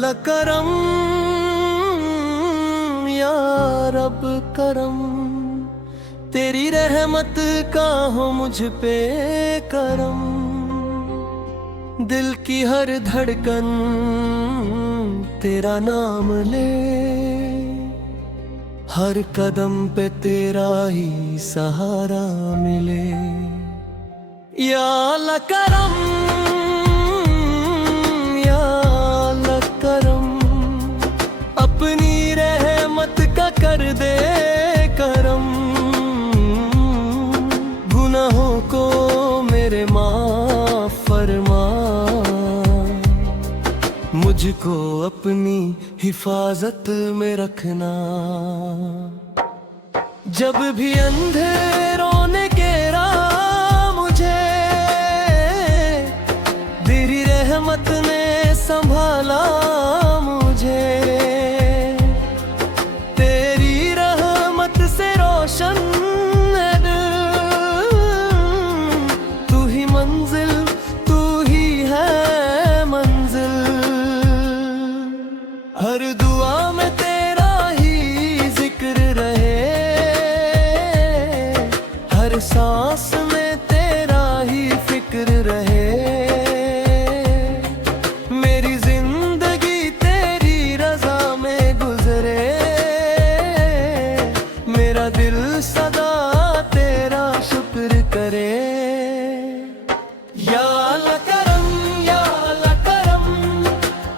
करम या रब करम, तेरी रहमत का हो मुझ पे करम। दिल की हर धड़कन तेरा नाम ले, हर कदम पे तेरा ही सहारा मिले। या अल्लाह करम, या अल्लाह करम, अपनी रहमत का कर दे करम। गुनाहों को मेरे माफ फरमा, मुझको अपनी हिफाजत में रखना। जब भी अंधेरों ने घेरा मुझे, तेरी रहमत ने संभाला मुझे। तेरी रहमत से रोशन है दिल, तू ही मंजिल, तू ही है मंजिल। हर दुआ में तेरा ही जिक्र रहे, हर सांस में तेरा ही फिक्र रहे। मेरी जिंदगी तेरी रजा में गुजरे, मेरा दिल सदा तेरा शुक्र करे। या अल्लाह करम, या अल्लाह करम,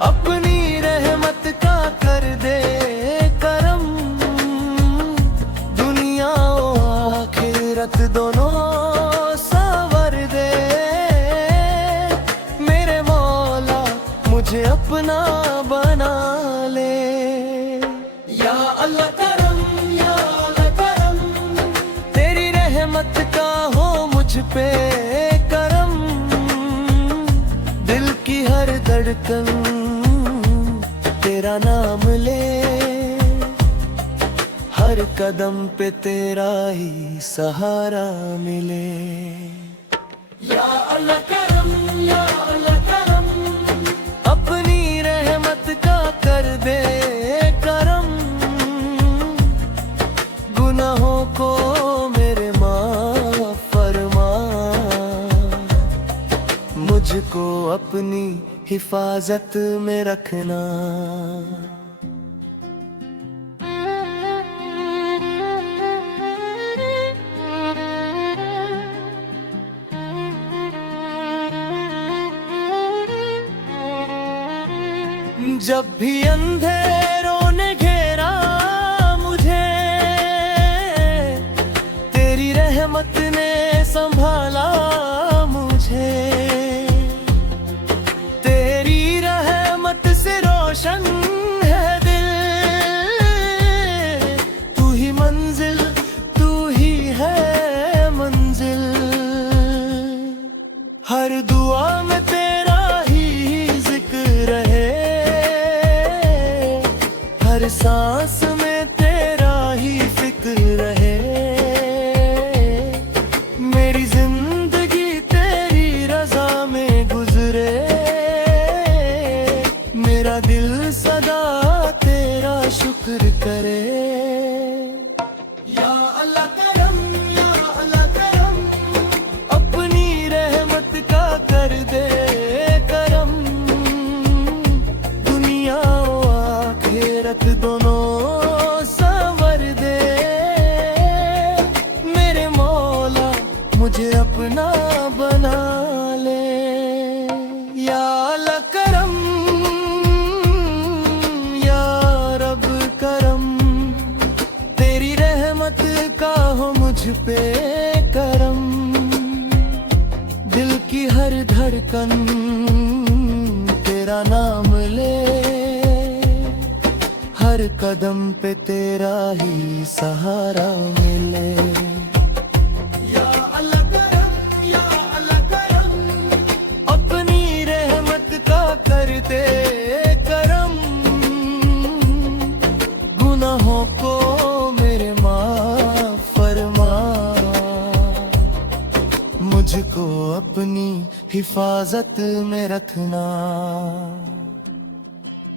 अपनी रहमत का कर दे करम। दुनिया और आखिरत दोनों संवर दे, मेरे मौला मुझे अपना बना ले। या अल्लाह करम, या अल्लाह करम, तेरी रहमत का हो मुझ पे करम। दिल की हर धड़कन तेरा नाम ले, हर कदम पे तेरा ही सहारा मिले। या अल्लाह करम, या अल्लाह करम, अपनी रहमत का कर दे करम। गुनाहों को मेरे माफ फरमा, मुझको अपनी हिफाजत में रखना। जब भी अंधेरों ने घेरा मुझे, तेरी रहमत ने संभाला मुझे। तेरी रहमत से रोशन है दिल, तू ही मंजिल, तू ही है मंजिल। हर दुआ में तेरा ही जिक्र रहे, हर सांस में तेरा ही फिक्र रहे। मेरी जिंदगी तेरी रजा में गुजरे, मेरा दिल सदा तेरा शुक्र करे। या अल्लाह करम, या अल्लाह करम, अपनी रहमत का कर दे करम। दुनिया और आखिरत दोनों संवर दे, मेरे मौला मुझे अपना बना ले। या अल्लाह करम, या रब करम, तेरी रहमत का हो मुझ पे करम। दिल की हर धड़कन तेरा नाम ले, हर कदम पे तेरा ही सहारा मिले। या अल्लाह करम, या अल्लाह करम, अपनी रहमत का कर दे करम। गुनाहों को मेरे माफ फरमा, मुझको अपनी हिफाजत में रखना।